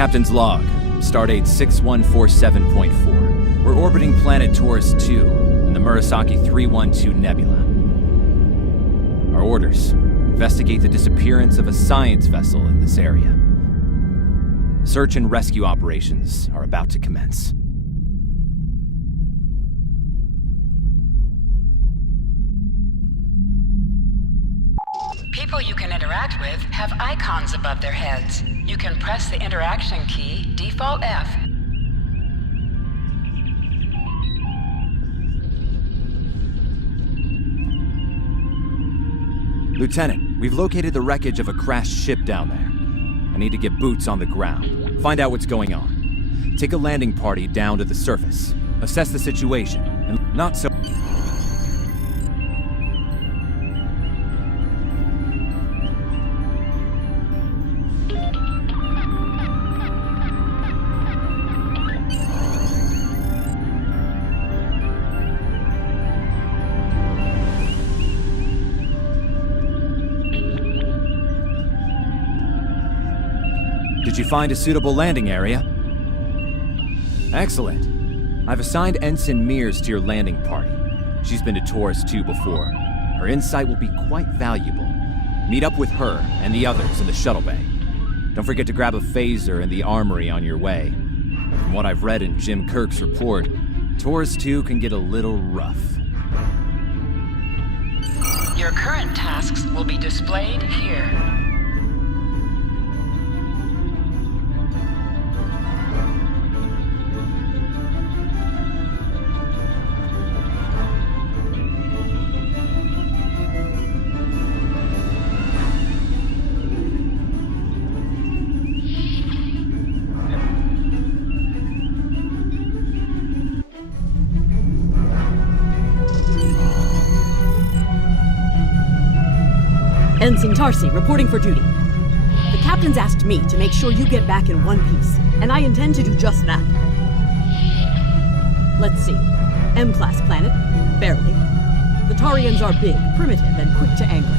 Captain's log, stardate 6147.4. We're orbiting planet Taurus 2 in the Murasaki 312 Nebula. Our orders: investigate the disappearance of a science vessel in this area. Search and rescue operations are about to commence. People you can interact with have icons above their heads. You can press the interaction key, default F. Lieutenant, we've located the wreckage of a crashed ship down there. I need to get boots on the ground, find out what's going on. Take a landing party down to the surface, assess the situation, and not so... Did you find a suitable landing area? Excellent. I've assigned Ensign Mears to your landing party. She's been to Taurus 2 before. Her insight will be quite valuable. Meet up with her and the others in the shuttle bay. Don't forget to grab a phaser in the armory on your way. From what I've read in Jim Kirk's report, Taurus 2 can get a little rough. Your current tasks will be displayed here. Ensign Tarsi, reporting for duty. The captain's asked me to make sure you get back in one piece, and I intend to do just that. Let's see. M-class planet? Barely. The Tarians are big, primitive, and quick to anger.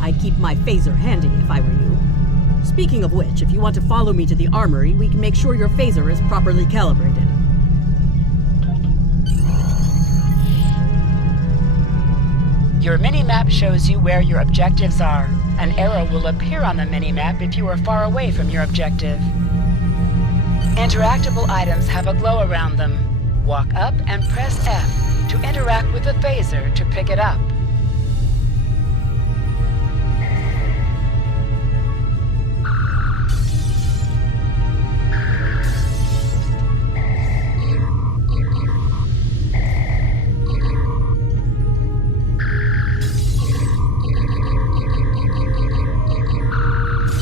I'd keep my phaser handy if I were you. Speaking of which, if you want to follow me to the armory, we can make sure your phaser is properly calibrated. Your mini-map shows you where your objectives are. An arrow will appear on the mini-map if you are far away from your objective. Interactable items have a glow around them. Walk up and press F to interact with the phaser to pick it up.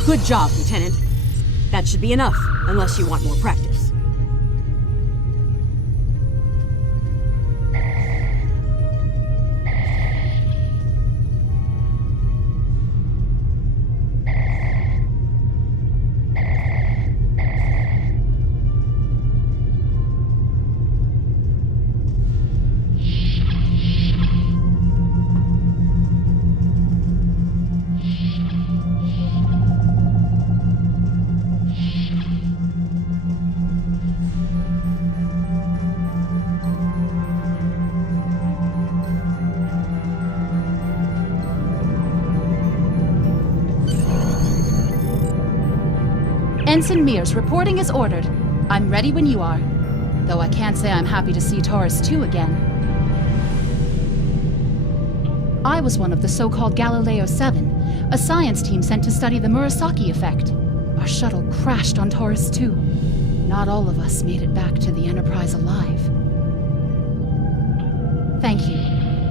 Good job, Lieutenant. That should be enough, unless you want more practice. Ensign Mears reporting as ordered. I'm ready when you are. Though I can't say I'm happy to see Taurus 2 again. I was one of the so-called Galileo 7, a science team sent to study the Murasaki effect. Our shuttle crashed on Taurus 2. Not all of us made it back to the Enterprise alive. Thank you.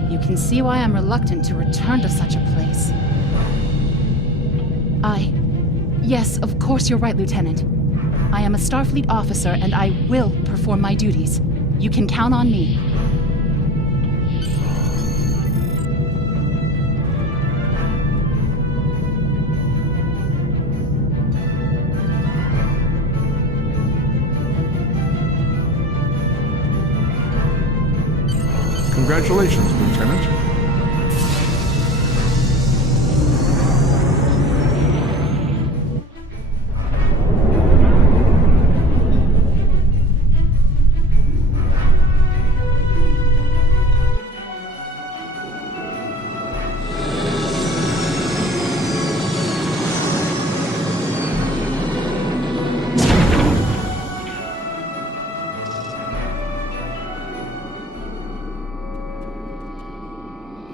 You can see why I'm reluctant to return to such a place. Yes, of course you're right, Lieutenant. I am a Starfleet officer, and I will perform my duties. You can count on me. Congratulations, Lieutenant.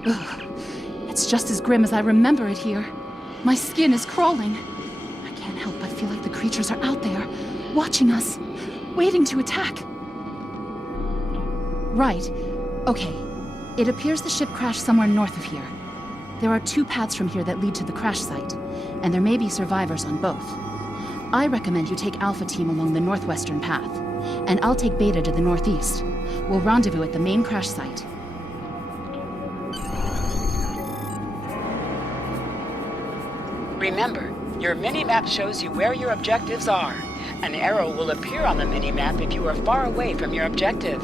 Ugh. It's just as grim as I remember it here. My skin is crawling. I can't help but feel like the creatures are out there, watching us, waiting to attack. Right. Okay. It appears the ship crashed somewhere north of here. There are 2 paths from here that lead to the crash site, and there may be survivors on both. I recommend you take Alpha Team along the northwestern path, and I'll take Beta to the northeast. We'll rendezvous at the main crash site. Remember, your mini-map shows you where your objectives are. An arrow will appear on the mini-map if you are far away from your objective.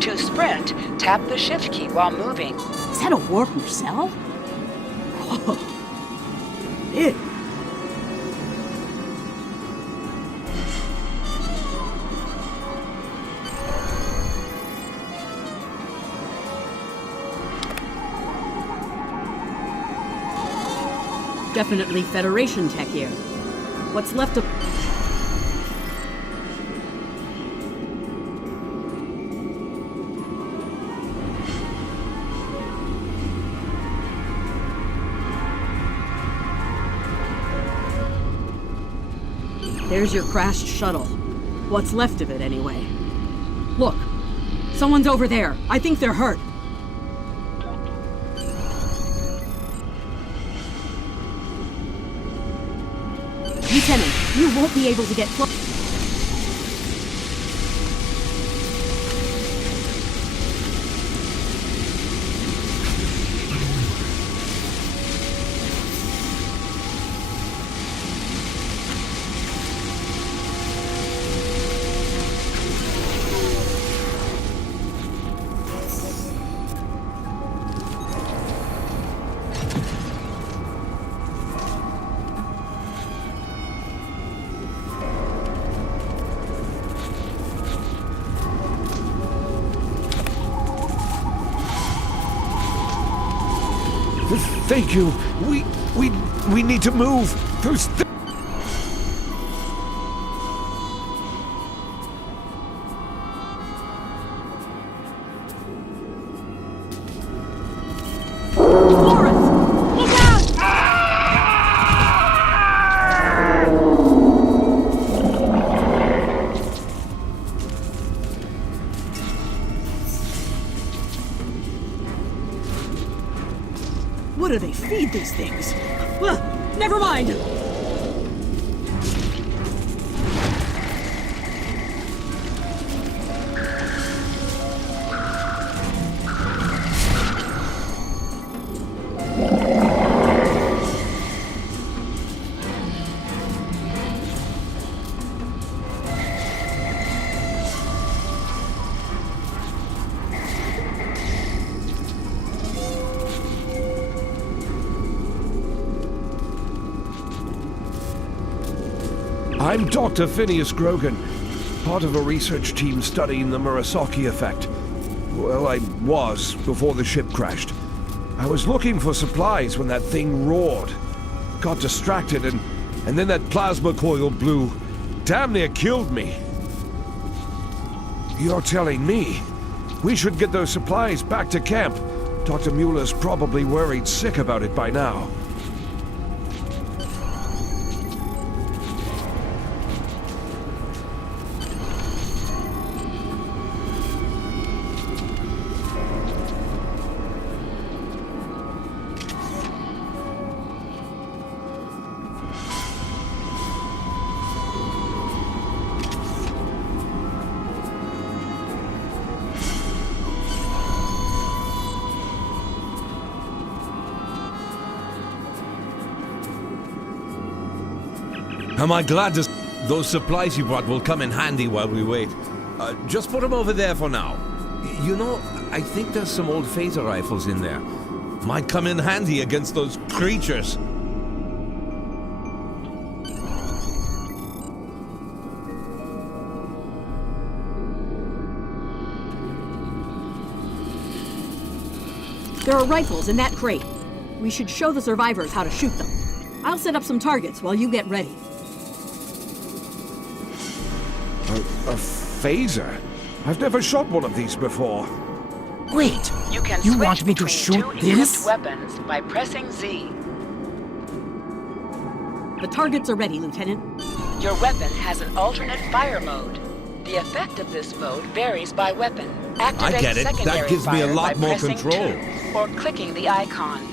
To sprint, tap the shift key while moving. Is that a warp nacelle? Whoa. Big. Definitely Federation tech here. What's left of... There's your crashed shuttle. What's left of it, anyway. Look, someone's over there. I think they're hurt. Lieutenant, you won't be able to get close. Thank you. We need to move. There's... What do they feed these things? Never mind! I'm Dr. Phineas Grogan, part of a research team studying the Murasaki effect. Well, I was before the ship crashed. I was looking for supplies when that thing roared. Got distracted and then that plasma coil blew. Damn near killed me. You're telling me we should get those supplies back to camp. Dr. Mueller's probably worried sick about it by now. Am I glad to... Those supplies you brought will come in handy while we wait. Just put them over there for now. You know, I think there's some old phaser rifles in there. Might come in handy against those creatures. There are rifles in that crate. We should show the survivors how to shoot them. I'll set up some targets while you get ready. A phaser? I've never shot one of these before. Wait, You can you switch want me to between shoot two this? equipped weapons by pressing Z. The targets are ready, Lieutenant. Your weapon has an alternate fire mode. The effect of this mode varies by weapon. Activate I get it. That secondary gives me a fire lot by more pressing control. 2 or clicking the icon.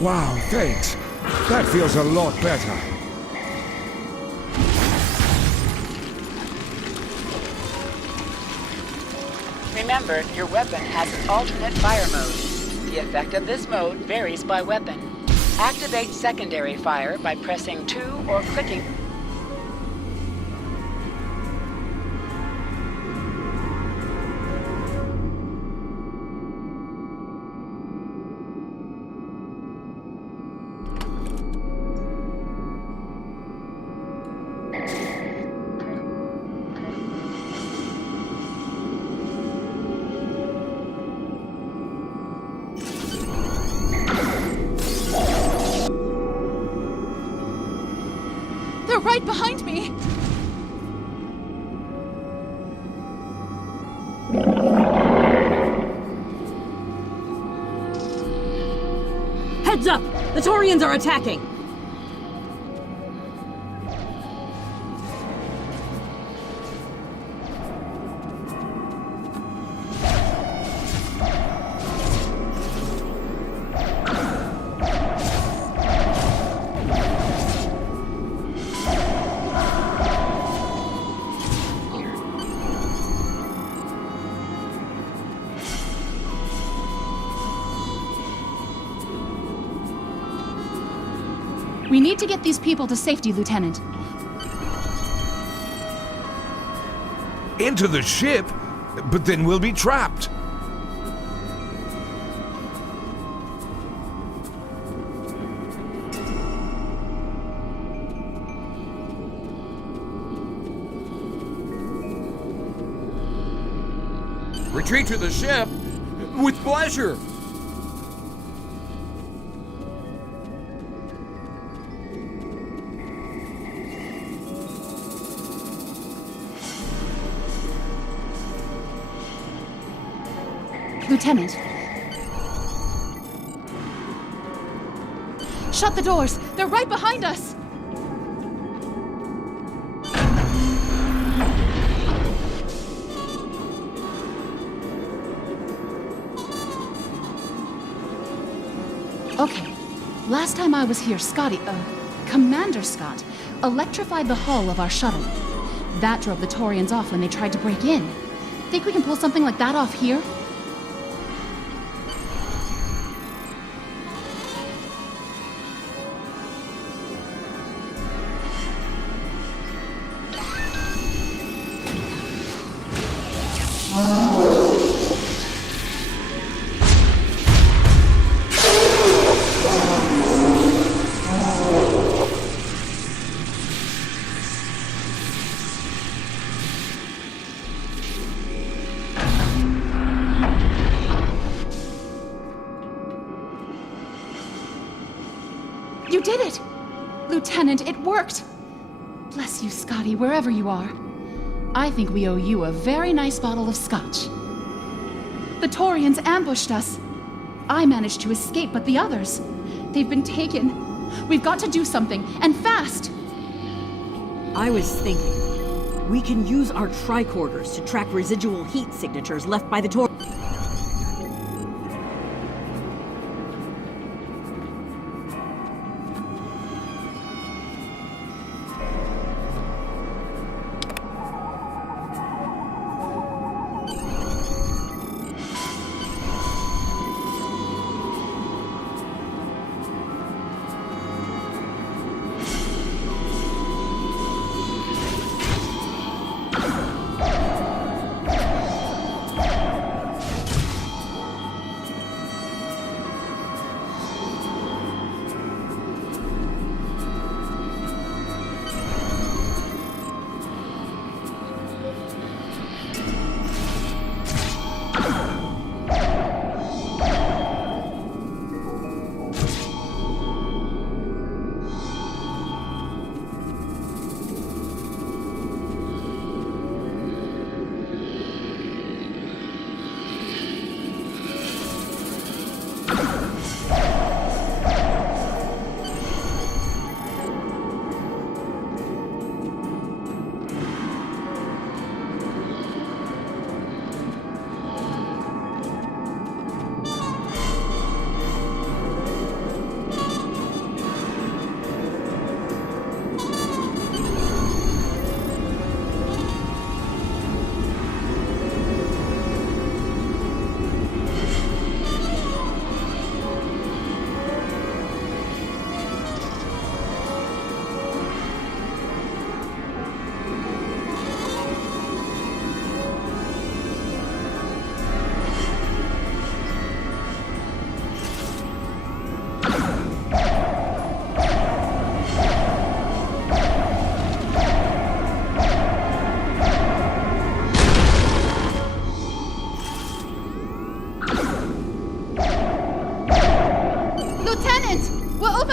Wow, thanks. That feels a lot better. Remember, your weapon has an alternate fire mode. The effect of this mode varies by weapon. Activate secondary fire by pressing 2 or clicking. They're right behind me! Heads up! The Taurians are attacking! We need to get these people to safety, Lieutenant. Into the ship? But then we'll be trapped. Retreat to the ship? With pleasure! Lieutenant. Shut the doors! They're right behind us! Okay. Last time I was here, Commander Scott, electrified the hull of our shuttle. That drove the Taurians off when they tried to break in. Think we can pull something like that off here? You did it! Lieutenant, it worked! Bless you, Scotty, wherever you are. I think we owe you a very nice bottle of scotch. The Taurians ambushed us. I managed to escape, but the others, they've been taken. We've got to do something, and fast! I was thinking, we can use our tricorders to track residual heat signatures left by the Taurians.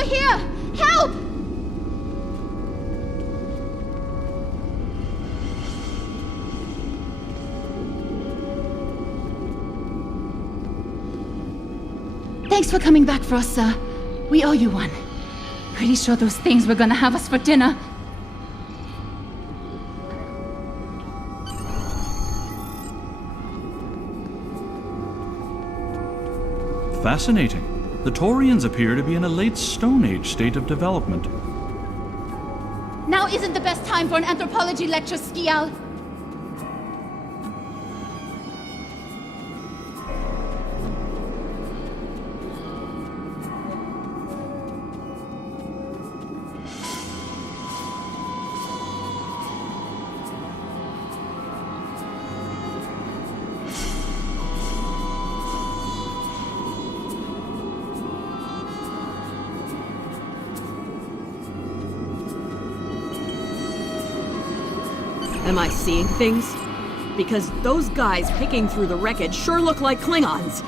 Over here! Help! Thanks for coming back for us, sir. We owe you one. Pretty sure those things were gonna have us for dinner. Fascinating. The Taurians appear to be in a late Stone Age state of development. Now isn't the best time for an anthropology lecture, Skial. Am I seeing things? Because those guys picking through the wreckage sure look like Klingons.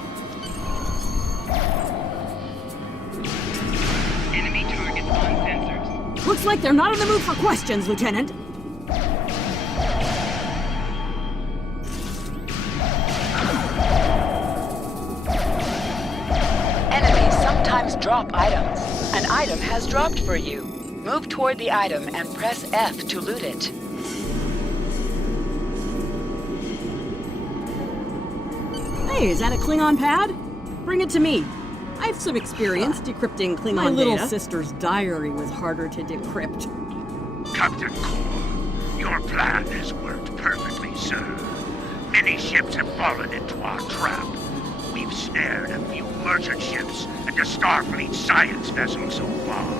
Enemy targets on sensors. Looks like they're not in the mood for questions, Lieutenant. Enemies sometimes drop items. An item has dropped for you. Move toward the item and press F to loot it. Hey, is that a Klingon pad? Bring it to me. I have some experience decrypting Klingon My little data. sister's diary was harder to decrypt. Captain Core, your plan has worked perfectly, sir. Many ships have fallen into our trap. We've snared a few merchant ships and a Starfleet science vessel so far.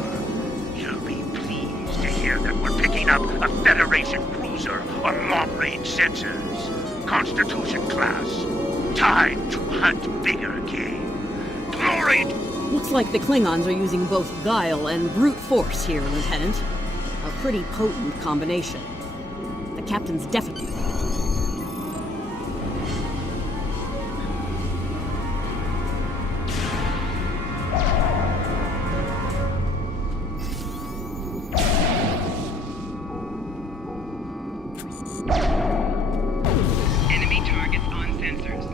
You'll be pleased to hear that we're picking up a Federation cruiser on long-range sensors. Constitution class. Time to hunt bigger game. Glory! Looks like the Klingons are using both guile and brute force here, Lieutenant. A pretty potent combination. The captain's definitely... Enemy targets on sensors.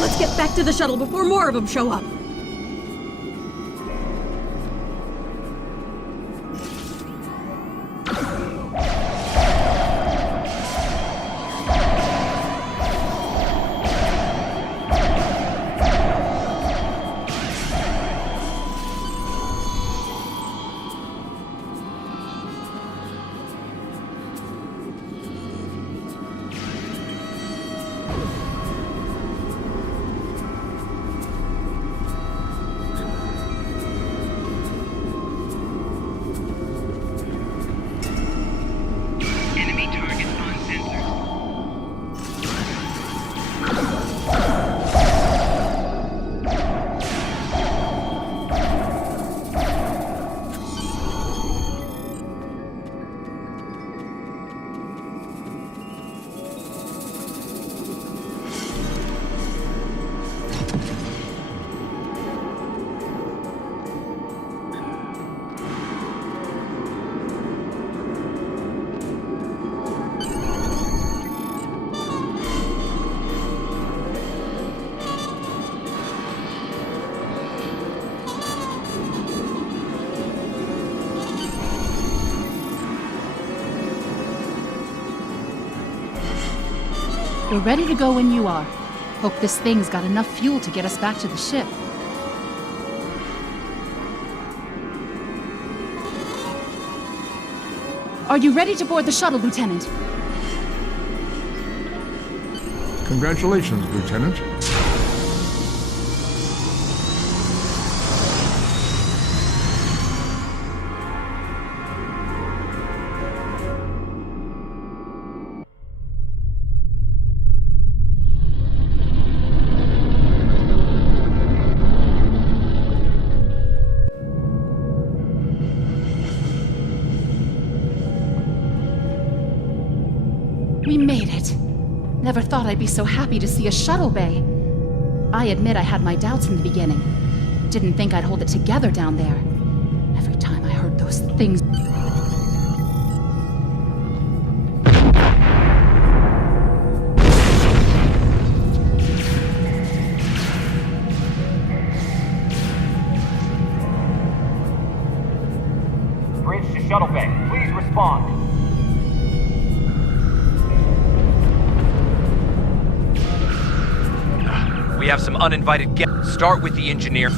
Let's get back to the shuttle before more of them show up. Enemy targets on sensors. We're ready to go when you are. Hope this thing's got enough fuel to get us back to the ship. Are you ready to board the shuttle, Lieutenant? Congratulations, Lieutenant. Never thought I'd be so happy to see a shuttle bay. I admit I had my doubts in the beginning. Didn't think I'd hold it together down there. Every time I heard those things... Bridge to shuttle bay. Please respond. We have some uninvited guests. Start with the engineer.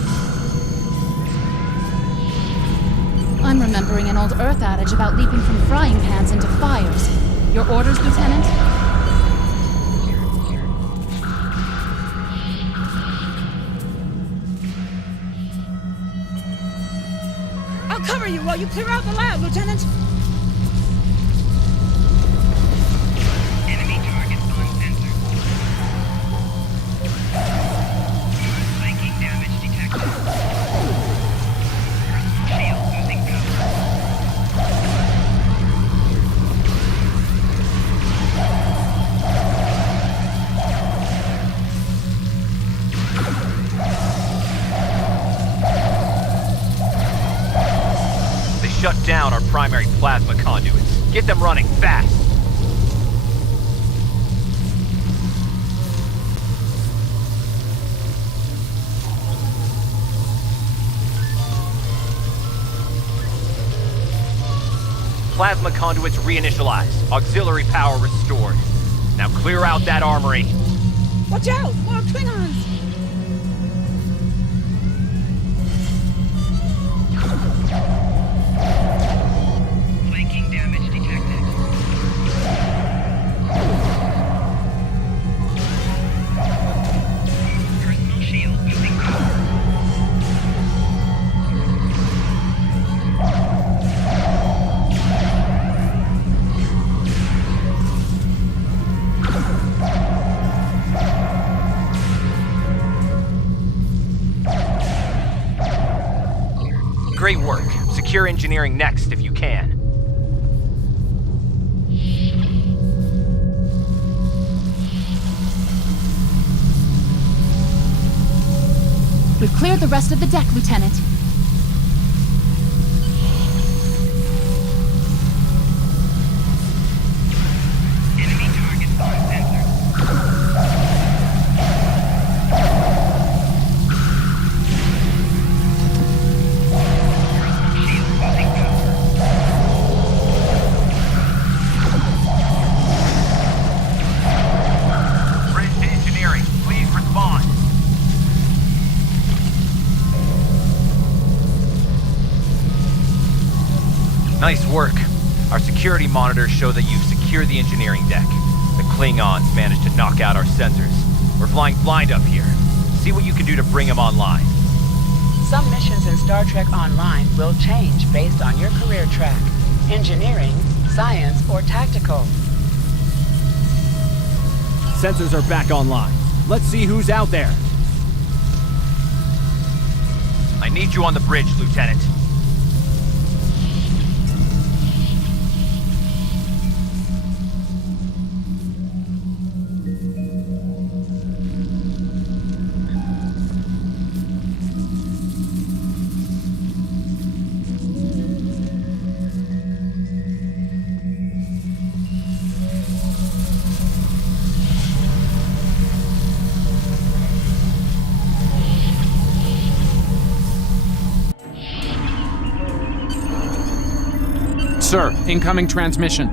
I'm remembering an old Earth adage about leaping from frying pans into fires. Your orders, Lieutenant? I'll cover you while you clear out the lab, Lieutenant. Enemy targets on sensor. Flanking damage detected. Personal shield losing power. They shut down our primary plasma conduits. Get them running fast. Plasma conduits reinitialized. Auxiliary power restored. Now clear out that armory. Watch out! More Klingons! Flanking damage detected. Personal shield losing power. Great work. Secure engineering next if you can. We've cleared the rest of the deck, Lieutenant. Enemy targets on sensor. Personal shield losing power. Bridge to engineering. Please respond. Nice work. Our security monitors show that you've secured the engineering deck. The Klingons managed to knock out our sensors. We're flying blind up here. See what you can do to bring them online. Some missions in Star Trek Online will change based on your career track. Engineering, science, or tactical. Sensors are back online. Let's see who's out there. I need you on the bridge, Lieutenant. Sir, incoming transmission.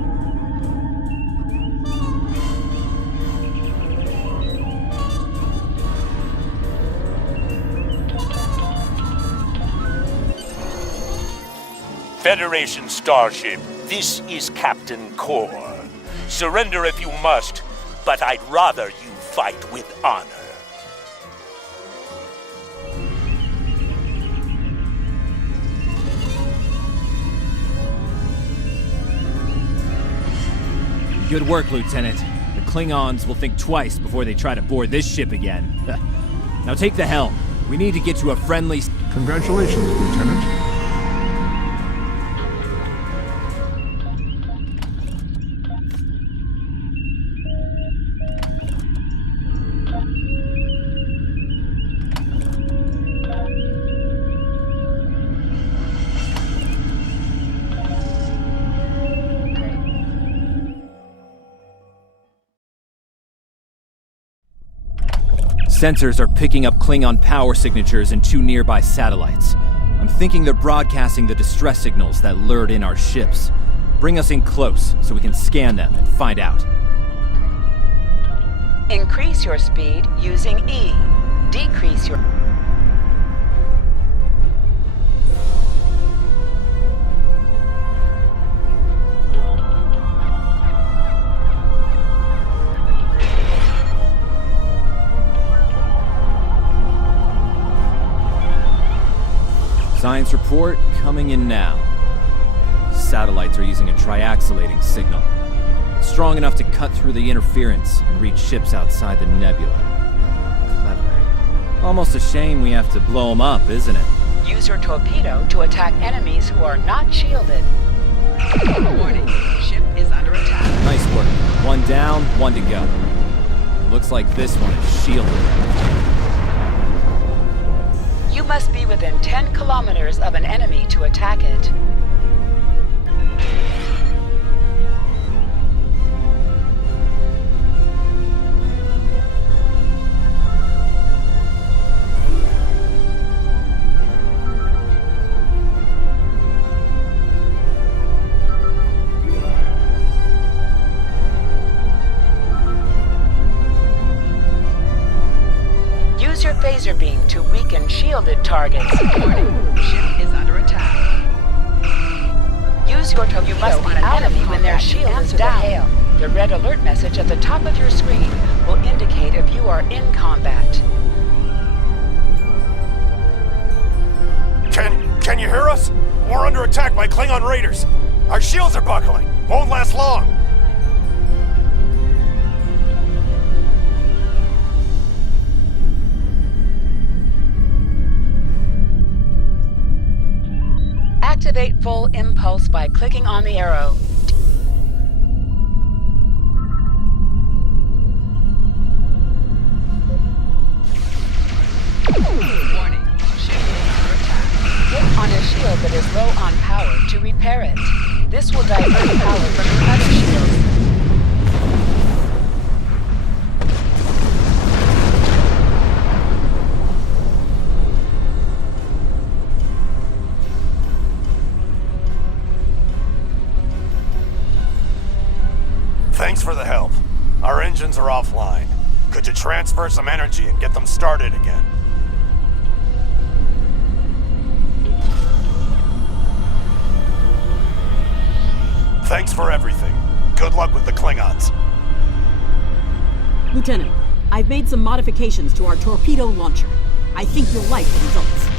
Federation starship, this is Captain Core. Surrender if you must, but I'd rather you fight with honor. Good work, Lieutenant. The Klingons will think twice before they try to board this ship again. Now take the helm. We need to get to a friendly... Congratulations, Lieutenant. sensors are picking up Klingon power signatures in 2 nearby satellites. I'm thinking they're broadcasting the distress signals that lured in our ships. Bring us in close so we can scan them and find out. Increase your speed using E. Decrease your... Science report coming in now. Satellites are using a triaxulating signal. It's strong enough to cut through the interference and reach ships outside the nebula. Clever. Almost a shame we have to blow them up, isn't it? Use your torpedo to attack enemies who are not shielded. Warning, ship is under attack. Nice work. 1 down, 1 to go. Looks like this one is shielded. You must be within 10 kilometers of an enemy to attack it. Use your phaser beam to weaken shielded targets. Warning, ship is under attack. Use your torpedo on an enemy when their shield is down. The red alert message at the top of your screen will indicate if you are in combat. Can you hear us? We're under attack by Klingon raiders. Our shields are buckling. Won't last long. Activate full impulse by clicking on the arrow. Warning, ship is under attack. Hit on a shield that is low on power to repair it. This will divert power from the other shields. Thanks for the help. Our engines are offline. Could you transfer some energy and get them started again? Thanks for everything. Good luck with the Klingons. Lieutenant, I've made some modifications to our torpedo launcher. I think you'll like the results.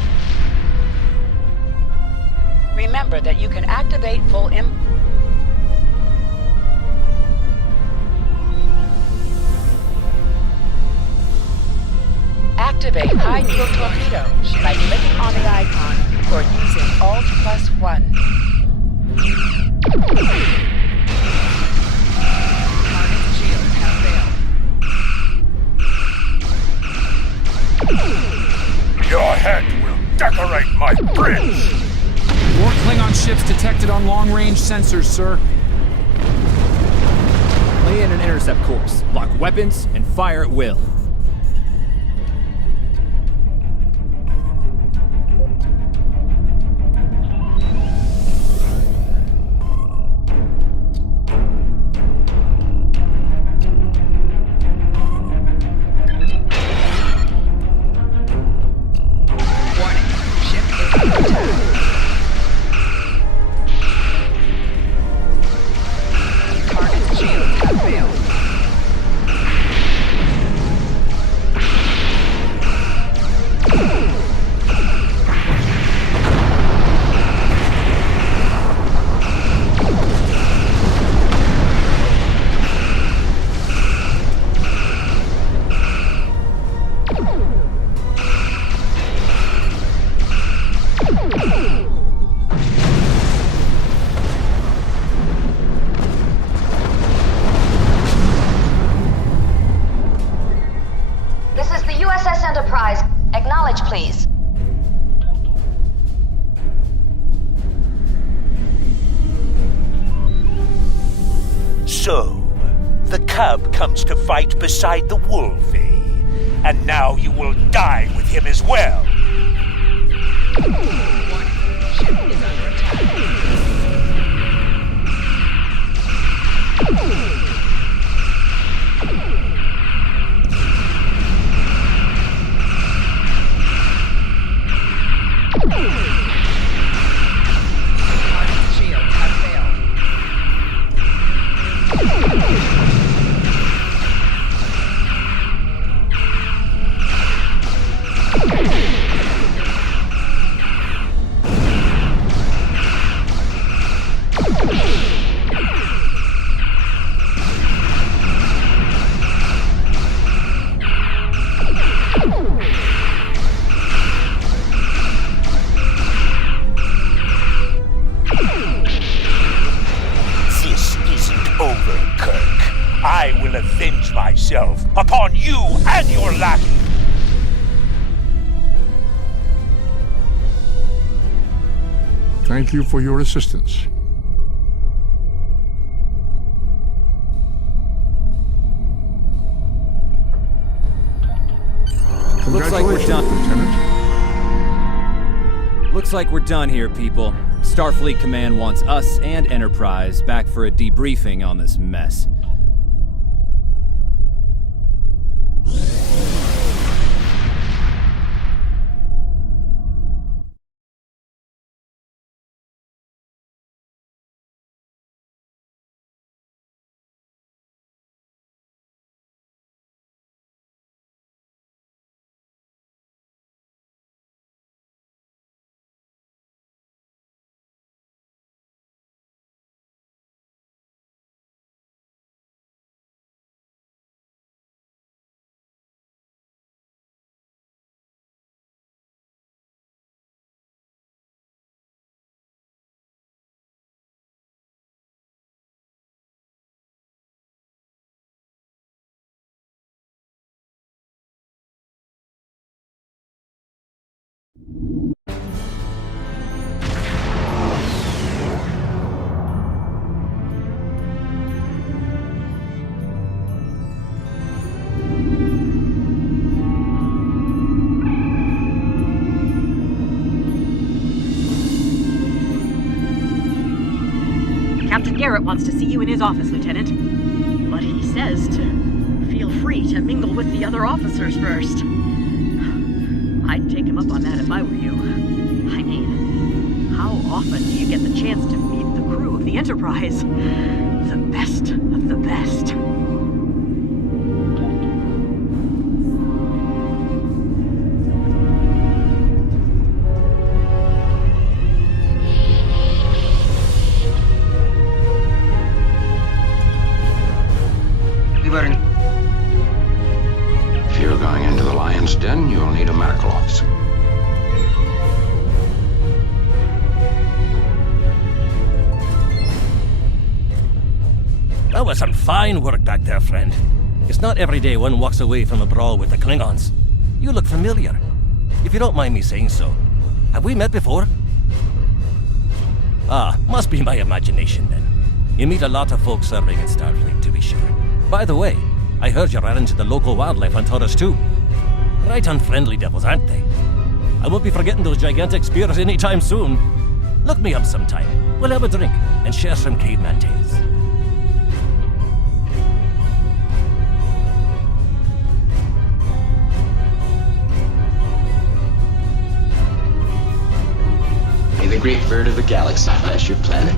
Remember that you can activate full Activate high yield torpedo by clicking on the icon or using Alt+1. Target shields have failed. Your head will decorate my bridge! More Klingon ships detected on long-range sensors, sir. Lay in an intercept course, lock weapons, and fire at will. Acknowledge, please. So, the cub comes to fight beside the wolf, eh? and now you will die with him as well. Warning. Ship is under attack. Target's shields have failed. This isn't over, Kirk. I will avenge myself upon you and your lackey. Thank you for your assistance. Looks like we're Congratulations, done. Lieutenant. Looks like we're done here, people. Starfleet Command wants us and Enterprise back for a debriefing on this mess. Captain Garrett wants to see you in his office, Lieutenant. But he says to feel free to mingle with the other officers first. I'd take him up on that if I were you. I mean, how often do you get the chance to meet the crew of the Enterprise? The best of the best. If you're going into the lion's den, you'll need a medical officer. That was some fine work back there, friend. It's not every day one walks away from a brawl with the Klingons. You look familiar. If you don't mind me saying so, have we met before? Ah, must be my imagination then. You meet a lot of folks serving in Starfleet, to be sure. By the way, I heard you ran into the local wildlife on Taurus too. Right unfriendly devils, aren't they? I won't be forgetting those gigantic spears anytime soon. Look me up sometime. We'll have a drink and share some caveman tales. May the great bird of the galaxy bless your planet.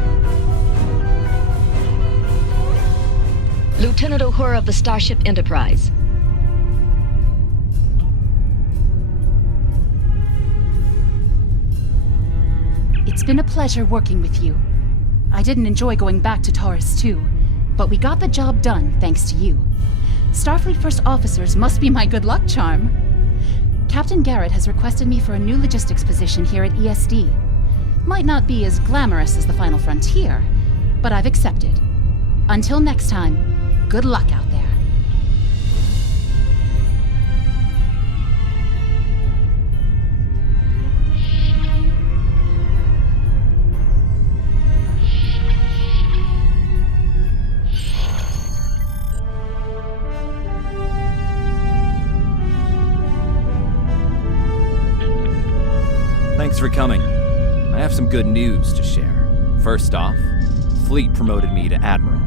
Lieutenant Uhura of the Starship Enterprise. It's been a pleasure working with you. I didn't enjoy going back to Taurus 2, but we got the job done thanks to you. Starfleet First Officers must be my good luck charm. Captain Garrett has requested me for a new logistics position here at ESD. Might not be as glamorous as the Final Frontier, but I've accepted. Until next time, good luck out there. Thanks for coming. I have some good news to share. First off, Fleet promoted me to Admiral.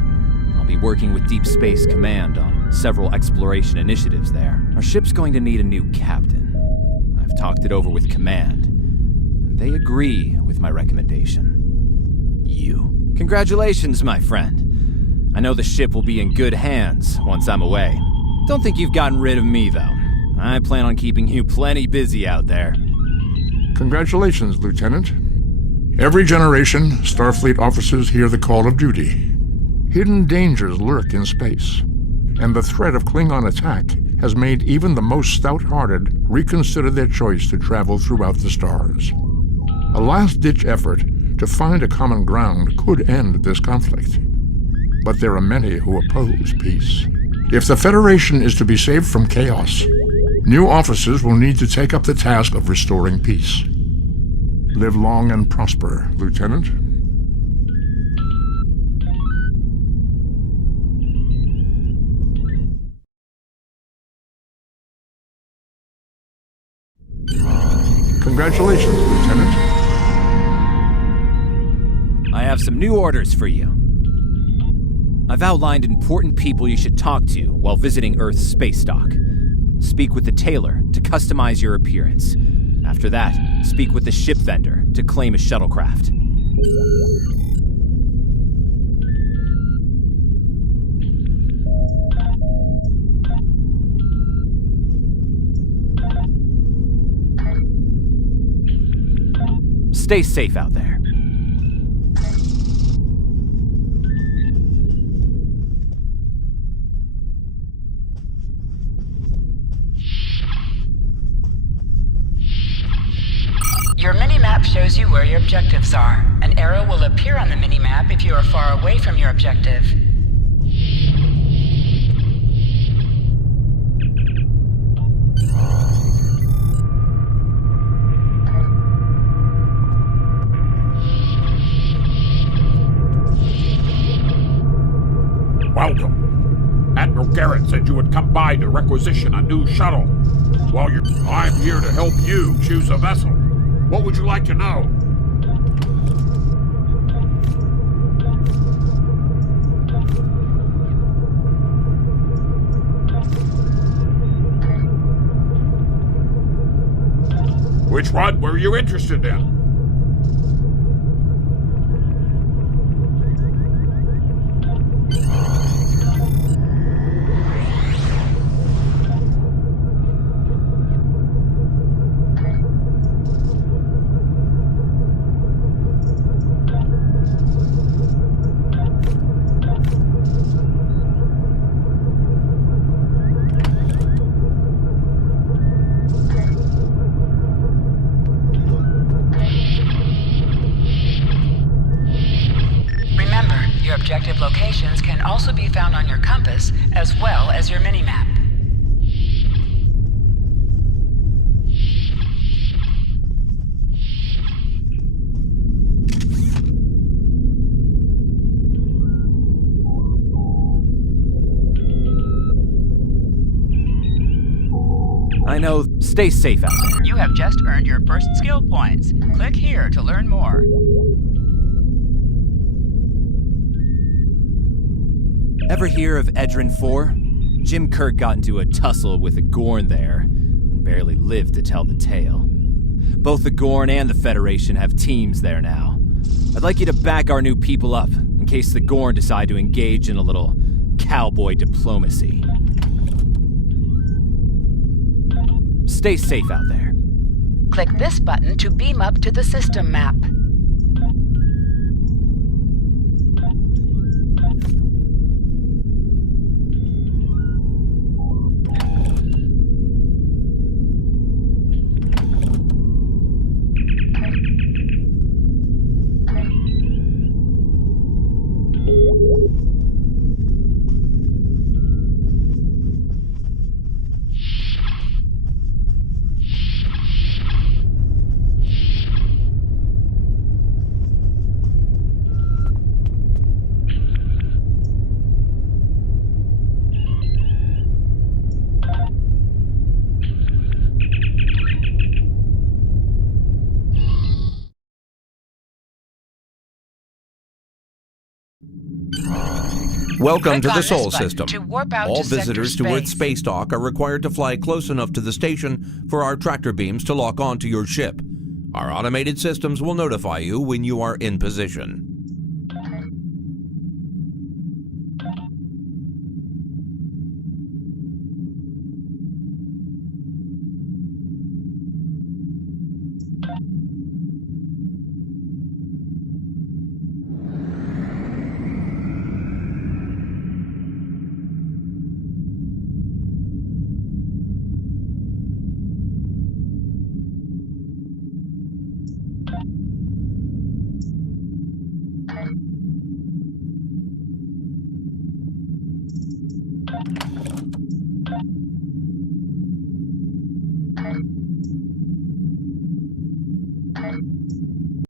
I'll be working with Deep Space Command on several exploration initiatives there. Our ship's going to need a new captain. I've talked it over with Command, and they agree with my recommendation. You. Congratulations, my friend. I know the ship will be in good hands once I'm away. Don't think you've gotten rid of me, though. I plan on keeping you plenty busy out there. Congratulations, Lieutenant. Every generation, Starfleet officers hear the call of duty. Hidden dangers lurk in space, and the threat of Klingon attack has made even the most stout-hearted reconsider their choice to travel throughout the stars. A last-ditch effort to find a common ground could end this conflict. But there are many who oppose peace. If the Federation is to be saved from chaos, new officers will need to take up the task of restoring peace. Live long and prosper, Lieutenant. Congratulations, Lieutenant. I have some new orders for you. I've outlined important people you should talk to while visiting Earth's space dock. Speak with the tailor to customize your appearance. After that, speak with the ship vendor to claim a shuttlecraft. Stay safe out there. Your mini-map shows you where your objectives are. An arrow will appear on the mini-map if you are far away from your objective. Welcome. Admiral Garrett said you would come by to requisition a new shuttle. I'm here to help you choose a vessel. What would you like to know? Which one were you interested in? Objective locations can also be found on your compass, as well as your mini-map. I know. Stay safe out there. You have just earned your first skill points. Click here to learn more. Ever hear of Edrin 4? Jim Kirk got into a tussle with a Gorn there, and barely lived to tell the tale. Both the Gorn and the Federation have teams there now. I'd like you to back our new people up, in case the Gorn decide to engage in a little cowboy diplomacy. Stay safe out there. Click this button to beam up to the system map. Welcome to Click the on Sol this button system. to warp out All to sector visitors to Earth's space. space dock are required to fly close enough to the station for our tractor beams to lock onto your ship. Our automated systems will notify you when you are in position.